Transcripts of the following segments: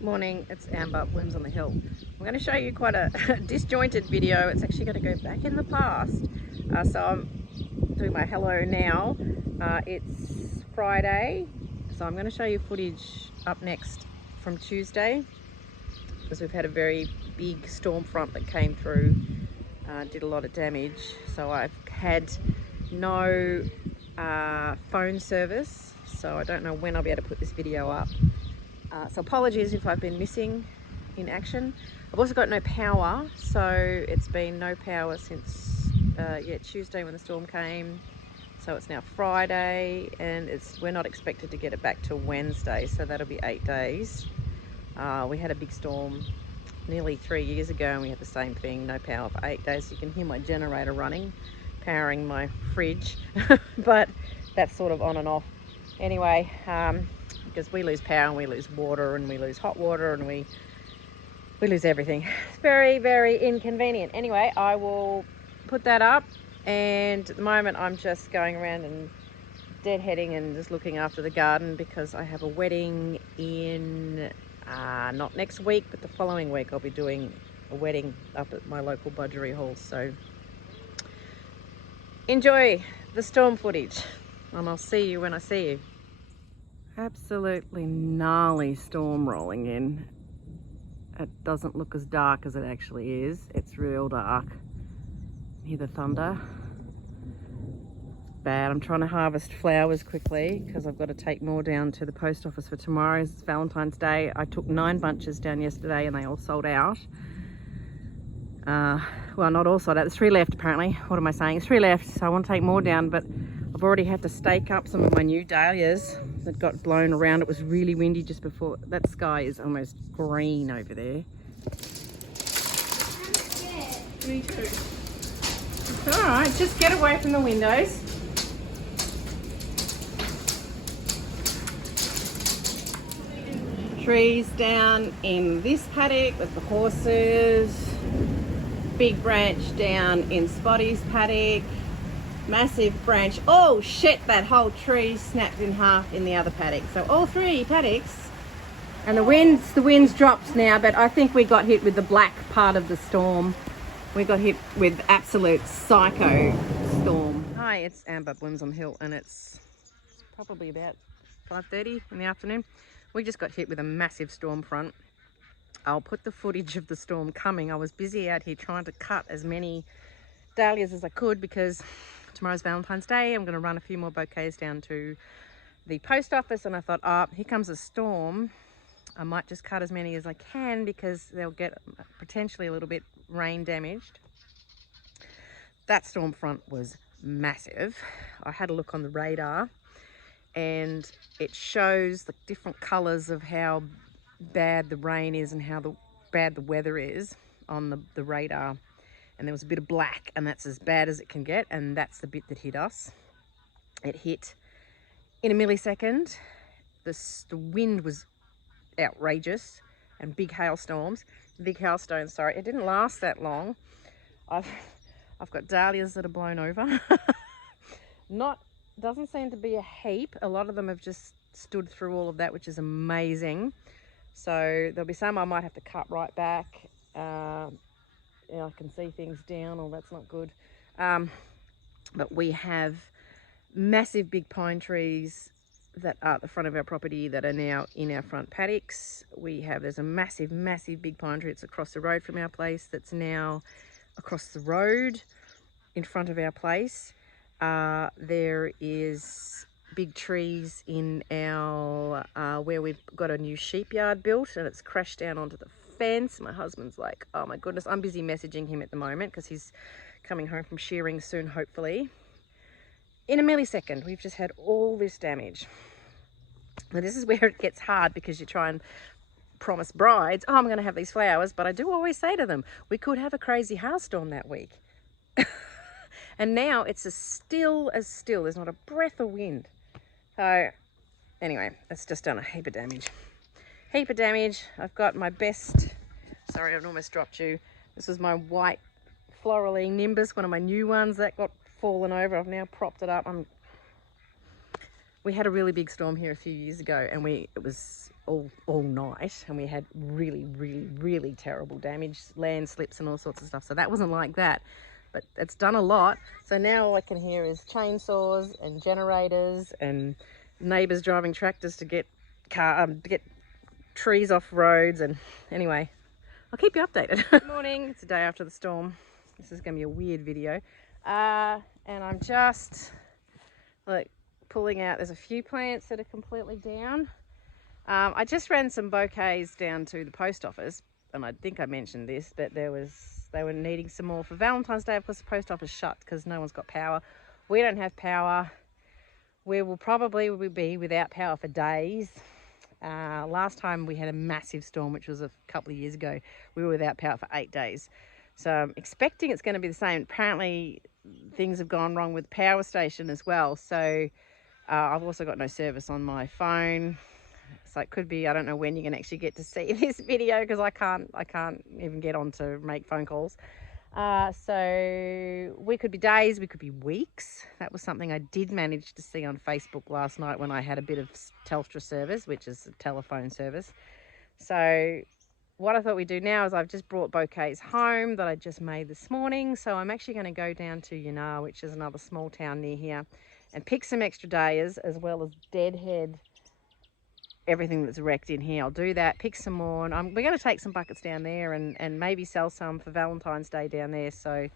Morning, it's Amber, Blooms on the Hill. I'm going to show you quite a disjointed video. It's actually going to go back in the past. So I'm doing my hello now. It's Friday, so I'm going to show you footage up next from Tuesday, because we've had a very big storm front that came through, did a lot of damage. So I've had no phone service, so I don't know when I'll be able to put this video up. So apologies if I've been missing in action. I've also got no power, so it's been no power since Tuesday when the storm came. So it's now Friday, and we're not expected to get it back till Wednesday, so that'll be 8 days. We had a big storm nearly 3 years ago, and we had the same thing, no power for 8 days. You can hear my generator running, powering my fridge, but that's sort of on and off. Anyway, because we lose power and we lose water and we lose hot water and we lose everything. It's very, very inconvenient. Anyway, I will put that up, and at the moment I'm just going around and deadheading and just looking after the garden, because I have a wedding in not next week, but the following week. I'll be doing a wedding up at my local Budgery Hall. So enjoy the storm footage, and I'll see you when I see you. Absolutely gnarly storm rolling in. It doesn't look as dark as it actually is. It's real dark. Hear the thunder. It's bad. I'm trying to harvest flowers quickly because I've got to take more down to the post office for tomorrow. It's Valentine's Day. I took 9 bunches down yesterday and they all sold out. Well, not all sold out. There's 3 left apparently. What am I saying? There's 3 left, so I want to take more down, but I've already had to stake up some of my new dahlias that got blown around. It was really windy just before. That sky is almost green over there. Me too. It's all right, just get away from the windows. Trees down in this paddock with the horses. Big branch down in Spotty's paddock. Massive branch. Oh shit, that whole tree snapped in half in the other paddock. So all 3 paddocks. And the winds dropped now, but I think we got hit with the black part of the storm. We got hit with absolute psycho storm. Hi, it's Amber, Blooms on the Hill, and it's probably about 5:30 in the afternoon. We just got hit with a massive storm front. I'll put the footage of the storm coming. I was busy out here trying to cut as many dahlias as I could, because tomorrow's Valentine's Day. I'm going to run a few more bouquets down to the post office, and I thought, oh, here comes a storm. I might just cut as many as I can, because they'll get potentially a little bit rain damaged. That storm front was massive. I had a look on the radar, and it shows the different colors of how bad the rain is and how bad the weather is on the radar. And there was a bit of black, and that's as bad as it can get, and that's the bit that hit us. It hit in a millisecond. The wind was outrageous, and big hailstones. Sorry, it didn't last that long. I've got dahlias that are blown over. Doesn't seem to be a heap. A lot of them have just stood through all of that, which is amazing. So there'll be some I might have to cut right back. I can see things down. Oh, that's not good. But we have massive big pine trees that are at the front of our property that are now in our front paddocks. There's a massive, massive big pine tree. It's across the road from our place. That's now across the road in front of our place. There is big trees in our where we've got a new sheep yard built, and it's crashed down onto the fence. My husband's like, oh my goodness. I'm busy messaging him at the moment because he's coming home from shearing soon, hopefully. In a millisecond, we've just had all this damage. Now this is where it gets hard, because you try and promise brides, oh, I'm going to have these flowers, but I do always say to them, we could have a crazy hailstorm that week. And now it's as still. There's not a breath of wind. So anyway, it's just done a heap of damage. I've got my best, sorry, I've almost dropped you. This is my white florally Nimbus, one of my new ones that got fallen over. I've now propped it up. we had a really big storm here a few years ago, and it was all night, and we had really terrible damage, landslips and all sorts of stuff. So that wasn't like that, but it's done a lot. So now all I can hear is chainsaws and generators and neighbours driving tractors to get trees off roads. And anyway, I'll keep you updated. Good morning. It's the day after the storm. This is going to be a weird video, and I'm just like pulling out. There's a few plants that are completely down. I just ran some bouquets down to the post office, and I think I mentioned this, but they were needing some more for Valentine's Day. Of course, the post office shut because no one's got power. We don't have power. We will probably be without power for days. Last time we had a massive storm, which was a couple of years ago, we were without power for 8 days. So I'm expecting it's going to be the same. Apparently things have gone wrong with the power station as well. So I've also got no service on my phone. So it could be, I don't know when you can actually get to see this video, because I can't even get on to make phone calls. So we could be days, we could be weeks. That was something I did manage to see on Facebook last night when I had a bit of Telstra service, which is a telephone service. So what I thought we'd do now is I've just brought bouquets home that I just made this morning. So I'm actually going to go down to Yannar, which is another small town near here, and pick some extra dahlias as well as deadhead everything that's wrecked in here. I'll do that, pick some more, and we're going to take some buckets down there and maybe sell some for Valentine's Day down there. So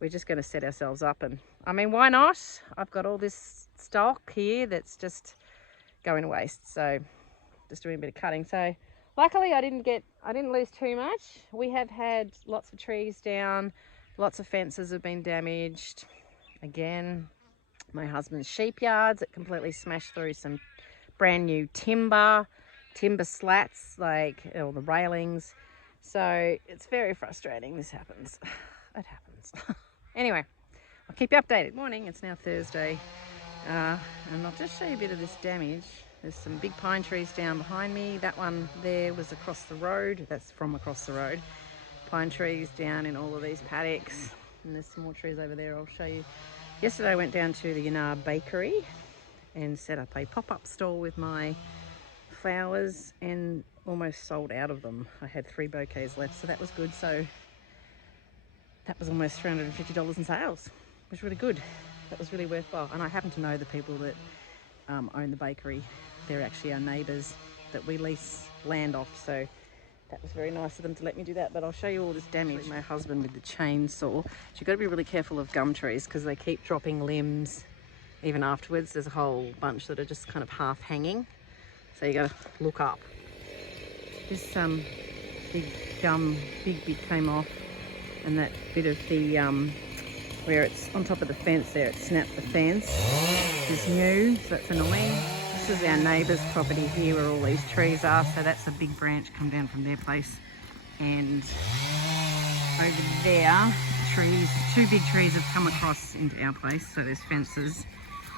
we're just going to set ourselves up, and I mean, why not? I've got all this stock here that's just going to waste, so just doing a bit of cutting. So luckily I didn't lose too much. We have had lots of trees down, lots of fences have been damaged. Again, my husband's sheep yards, it completely smashed through some brand new timber slats, like all the railings. So it's very frustrating. This happens. It happens. Anyway, I'll keep you updated. Morning, it's now Thursday, and I'll just show you a bit of this damage. There's some big pine trees down behind me. That one there was across the road. That's from across the road. Pine trees down in all of these paddocks, and there's some more trees over there I'll show you. Yesterday I went down to the Yannar bakery and set up a pop-up stall with my flowers, and almost sold out of them. I had 3 bouquets left, so that was good. So that was almost $350 in sales, which was really good. That was really worthwhile. And I happen to know the people that own the bakery. They're actually our neighbours that we lease land off, so that was very nice of them to let me do that. But I'll show you all this damage. My husband with the chainsaw. You've got to be really careful of gum trees because they keep dropping limbs. Even afterwards, there's a whole bunch that are just kind of half hanging. So you got to look up. This big gum, big bit came off, and that bit of the where it's on top of the fence there, it snapped the fence. Is new, so that's annoying. This is our neighbour's property here where all these trees are. So that's a big branch come down from their place, and over there, trees, 2 big trees have come across into our place. So there's fences.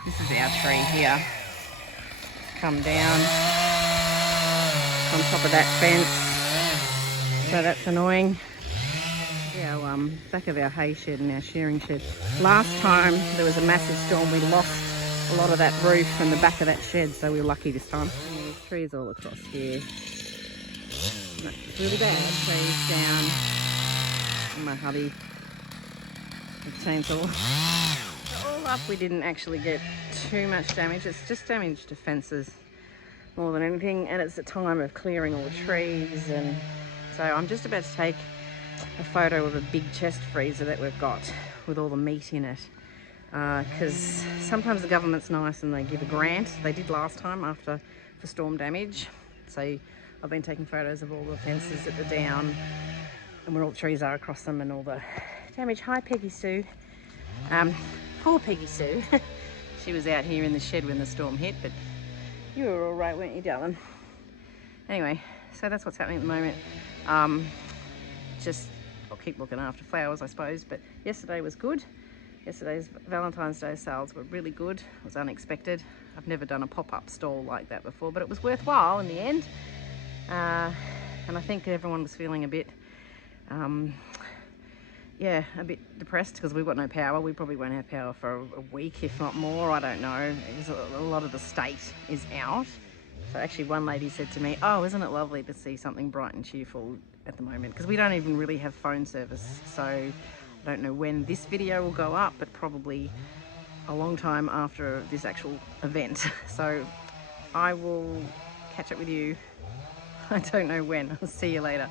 This is our tree here, come down on top of that fence, so that's annoying. Our back of our hay shed and our shearing shed. Last time there was a massive storm, we lost a lot of that roof and the back of that shed, so we were lucky this time. And there's trees all across here. It's really bad. Trees down, and my hubby with chainsaw. All up, we didn't actually get too much damage. It's just damage to fences more than anything, and it's a time of clearing all the trees. And so I'm just about to take a photo of a big chest freezer that we've got with all the meat in it, because sometimes the government's nice and they give a grant. They did last time for storm damage. So I've been taking photos of all the fences that are down and where all the trees are across them and all the damage. Hi Peggy Sue. Poor Peggy Sue. She was out here in the shed when the storm hit, but you were all right, weren't you, darling? Anyway, so that's what's happening at the moment. Just, I'll keep looking after flowers, I suppose, but yesterday was good. Yesterday's Valentine's Day sales were really good. It was unexpected. I've never done a pop-up stall like that before, but it was worthwhile in the end. And I think everyone was feeling a bit yeah, a bit depressed because we've got no power. We probably won't have power for a week, if not more. I don't know. Because a lot of the state is out. So actually one lady said to me, oh, isn't it lovely to see something bright and cheerful at the moment? Because we don't even really have phone service. So I don't know when this video will go up, but probably a long time after this actual event. So I will catch up with you. I don't know when. I'll see you later.